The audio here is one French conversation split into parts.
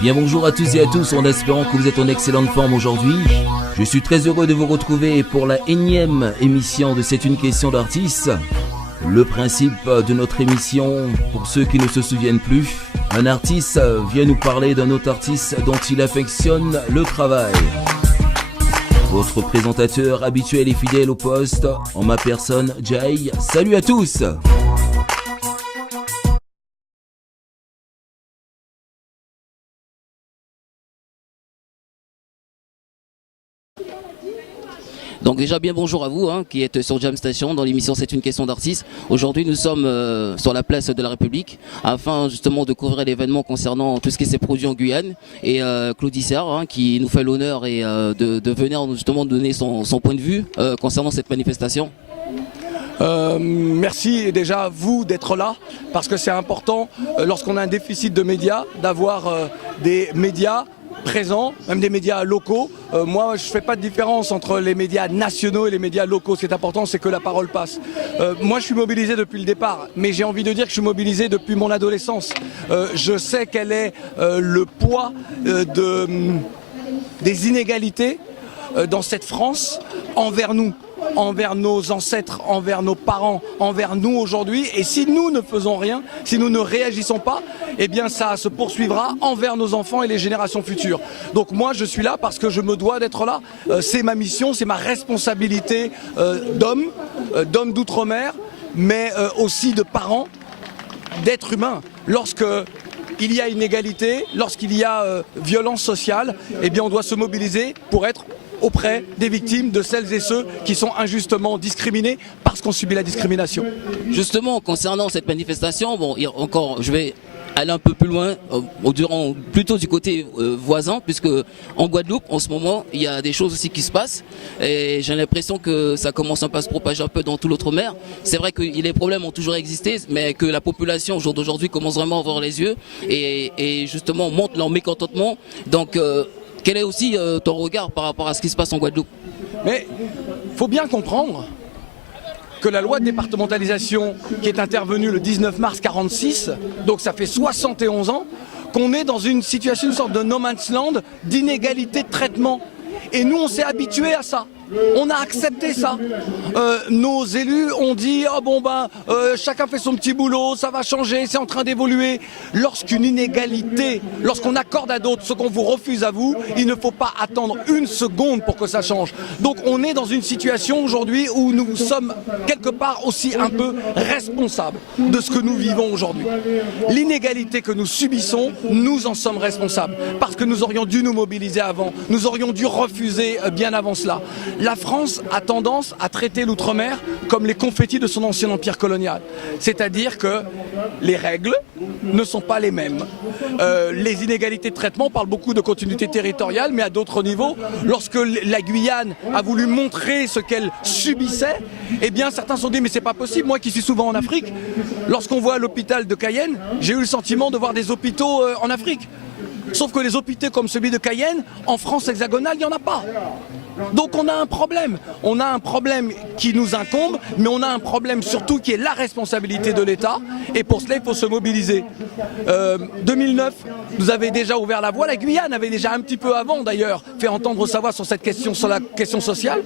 Bien bonjour à tous et à tous, en espérant que vous êtes en excellente forme aujourd'hui. Je suis très heureux de vous retrouver pour la énième émission de C'est une question d'artiste. Le principe de notre émission, pour ceux qui ne se souviennent plus, un artiste vient nous parler d'un autre artiste dont il affectionne le travail. Votre présentateur habituel et fidèle au poste, en ma personne, Jay. Salut à tous! Donc déjà bien bonjour à vous qui êtes sur Jam Station dans l'émission C'est une question d'artiste. Aujourd'hui nous sommes sur la place de la République afin justement de couvrir l'événement concernant tout ce qui s'est produit en Guyane et Claudie Serre qui nous fait l'honneur et de venir justement donner son point de vue concernant cette manifestation. Merci déjà à vous d'être là parce que c'est important lorsqu'on a un déficit de médias d'avoir des médias présents, même des médias locaux. Moi, je ne fais pas de différence entre les médias nationaux et les médias locaux. Ce qui est important, c'est que la parole passe. Moi, je suis mobilisé depuis le départ, mais j'ai envie de dire que je suis mobilisé depuis mon adolescence. Je sais quel est le poids des inégalités dans cette France envers nous, envers nos ancêtres, envers nos parents, envers nous aujourd'hui. Et si nous ne faisons rien, si nous ne réagissons pas, eh bien ça se poursuivra envers nos enfants et les générations futures. Donc moi je suis là parce que je me dois d'être là. C'est ma mission, c'est ma responsabilité d'homme d'outre-mer, mais aussi de parents, d'être humain. Lorsque il y a inégalité, lorsqu'il y a violence sociale, eh bien on doit se mobiliser pour être auprès des victimes, de celles et ceux qui sont injustement discriminés parce qu'on subit la discrimination. Justement, concernant cette manifestation, bon, je vais aller un peu plus loin, plutôt du côté voisin, puisque en Guadeloupe, en ce moment, il y a des choses aussi qui se passent, et j'ai l'impression que ça commence à se propager un peu dans tout l'outre-mer. C'est vrai que les problèmes ont toujours existé, mais que la population, au jour d'aujourd'hui, commence vraiment à ouvrir les yeux, et justement montre leur mécontentement. Donc, quel est aussi ton regard par rapport à ce qui se passe en Guadeloupe? Mais il faut bien comprendre que la loi de départementalisation qui est intervenue le 19 mars 1946, donc ça fait 71 ans, qu'on est dans une situation, une sorte de no man's land, d'inégalité de traitement. Et nous, on s'est habitués à ça. On a accepté ça. Nos élus ont dit chacun fait son petit boulot, ça va changer, c'est en train d'évoluer. Lorsqu'une inégalité, lorsqu'on accorde à d'autres ce qu'on vous refuse à vous, il ne faut pas attendre une seconde pour que ça change. Donc on est dans une situation aujourd'hui où nous sommes quelque part aussi un peu responsables de ce que nous vivons aujourd'hui. L'inégalité que nous subissons, nous en sommes responsables. Parce que nous aurions dû nous mobiliser avant, nous aurions dû refuser bien avant cela. La France a tendance à traiter l'outre-mer comme les confettis de son ancien empire colonial. C'est-à-dire que les règles ne sont pas les mêmes. Les inégalités de traitement, on parle beaucoup de continuité territoriale, mais à d'autres niveaux. Lorsque la Guyane a voulu montrer ce qu'elle subissait, eh bien certains se sont dit mais c'est pas possible. Moi qui suis souvent en Afrique, lorsqu'on voit l'hôpital de Cayenne, j'ai eu le sentiment de voir des hôpitaux en Afrique. Sauf que les hôpitaux comme celui de Cayenne, en France hexagonale, il n'y en a pas. Donc on a un problème qui nous incombe, mais on a un problème surtout qui est la responsabilité de l'État, et pour cela il faut se mobiliser. 2009, nous avait déjà ouvert la voie, la Guyane avait déjà un petit peu avant d'ailleurs fait entendre sa voix sur cette question, sur la question sociale.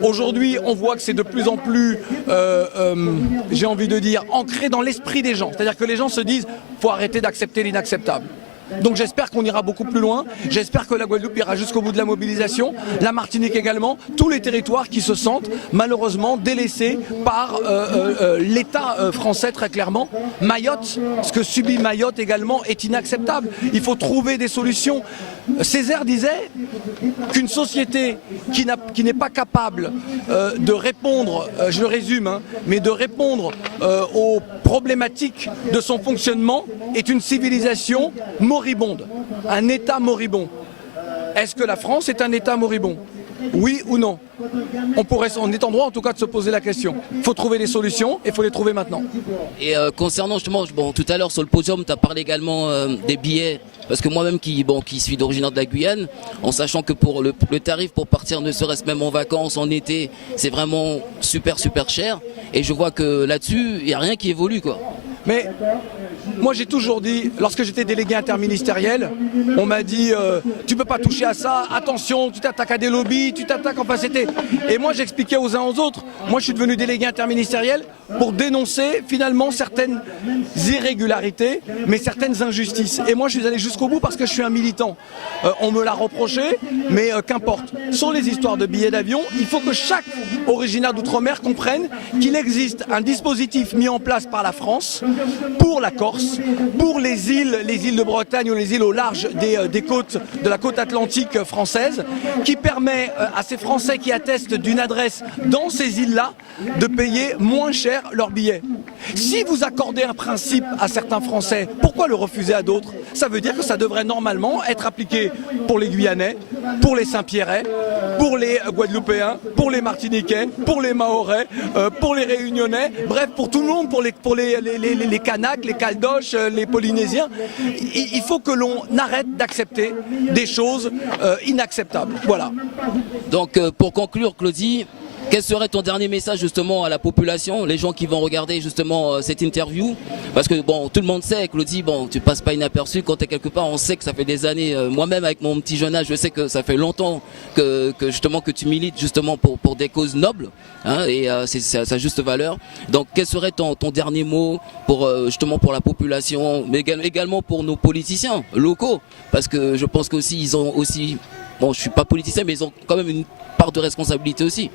Aujourd'hui on voit que c'est de plus en plus, j'ai envie de dire, ancré dans l'esprit des gens, c'est-à-dire que les gens se disent faut arrêter d'accepter l'inacceptable. Donc j'espère qu'on ira beaucoup plus loin, j'espère que la Guadeloupe ira jusqu'au bout de la mobilisation, la Martinique également, tous les territoires qui se sentent malheureusement délaissés par l'État français très clairement. Mayotte, ce que subit Mayotte également est inacceptable, il faut trouver des solutions. Césaire disait qu'une société qui n'est pas capable de répondre, je le résume, mais de répondre aux problématiques de son fonctionnement est une civilisation moribonde, un État moribond. Est-ce que la France est un État moribond ? Oui ou non? On est en droit en tout cas de se poser la question. Il faut trouver des solutions et il faut les trouver maintenant. Et concernant justement, tout à l'heure sur le podium, tu as parlé également des billets. Parce que moi-même qui suis d'origine de la Guyane, en sachant que pour le tarif pour partir ne serait-ce même en vacances, en été, c'est vraiment super cher. Et je vois que là-dessus, il n'y a rien qui évolue quoi. Mais moi j'ai toujours dit, lorsque j'étais délégué interministériel, on m'a dit tu peux pas toucher à ça, attention, tu t'attaques à des lobbies, tu t'attaques, enfin c'était... Et moi j'expliquais aux uns aux autres, moi je suis devenu délégué interministériel pour dénoncer finalement certaines irrégularités, mais certaines injustices. Et moi je suis allé jusqu'au bout parce que je suis un militant. On me l'a reproché, mais qu'importe. Sur les histoires de billets d'avion, il faut que chaque originaire d'outre-mer comprenne qu'il existe un dispositif mis en place par la France pour la Corse, pour les îles de Bretagne ou les îles au large des côtes, de la côte atlantique française, qui permet à ces Français qui attestent d'une adresse dans ces îles-là de payer moins cher leurs billets. Si vous accordez un principe à certains Français, pourquoi le refuser à d'autres? Ça veut dire que ça devrait normalement être appliqué pour les Guyanais, pour les Saint-Pierrais, pour les Guadeloupéens, pour les Martiniquais, pour les Mahorais, pour les Réunionnais, bref, pour tout le monde, pour les Kanaks, les Caldoches, les Polynésiens. Il faut que l'on arrête d'accepter des choses inacceptables. Voilà. Donc pour conclure, Claudie, quel serait ton dernier message justement à la population, les gens qui vont regarder justement cette interview? Parce que bon, tout le monde sait, Claudie, bon, tu passes pas inaperçu quand tu es quelque part. On sait que ça fait des années, moi-même avec mon petit jeune âge, je sais que ça fait longtemps que justement que tu milites justement pour des causes nobles, hein, et c'est à sa juste valeur. Donc quel serait ton dernier mot pour justement pour la population, mais également pour nos politiciens locaux? Parce que je pense qu'aussi ils ont aussi, bon, je suis pas politicien, mais ils ont quand même une part de responsabilité aussi.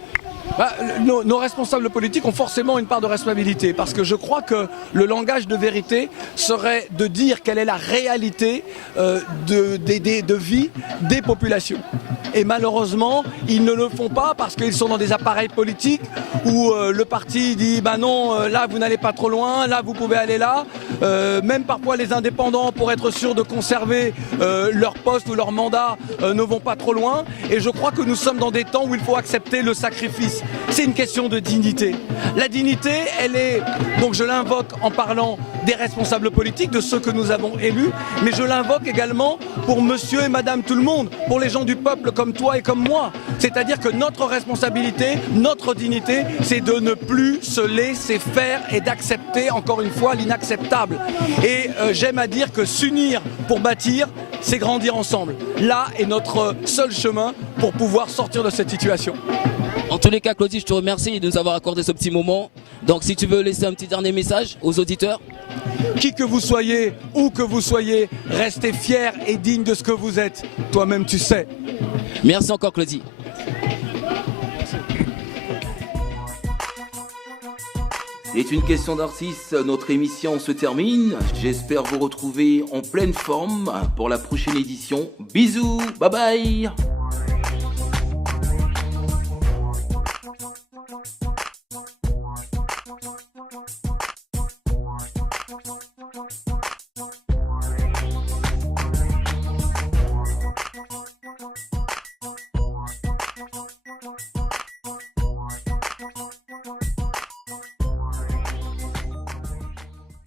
Nos responsables politiques ont forcément une part de responsabilité parce que je crois que le langage de vérité serait de dire quelle est la réalité de vie des populations. Et malheureusement, ils ne le font pas parce qu'ils sont dans des appareils politiques où le parti dit bah non, là vous n'allez pas trop loin, là vous pouvez aller là. Même parfois les indépendants, pour être sûrs de conserver leur poste ou leur mandat, ne vont pas trop loin. Et je crois que nous sommes dans des temps où il faut accepter le sacrifice. C'est une question de dignité. La dignité, elle est, donc je l'invoque en parlant des responsables politiques, de ceux que nous avons élus, mais je l'invoque également pour monsieur et madame tout le monde, pour les gens du peuple comme toi et comme moi. C'est-à-dire que notre responsabilité, notre dignité, c'est de ne plus se laisser faire et d'accepter encore une fois l'inacceptable. Et j'aime à dire que s'unir pour bâtir, c'est grandir ensemble. Là est notre seul chemin pour pouvoir sortir de cette situation. En tous les cas, Claudie, je te remercie de nous avoir accordé ce petit moment. Donc si tu veux laisser un petit dernier message aux auditeurs. Qui que vous soyez, où que vous soyez, restez fiers et dignes de ce que vous êtes. Toi-même, tu sais. Merci encore, Claudie. C'est une question d'artiste, notre émission se termine. J'espère vous retrouver en pleine forme pour la prochaine édition. Bisous, bye bye.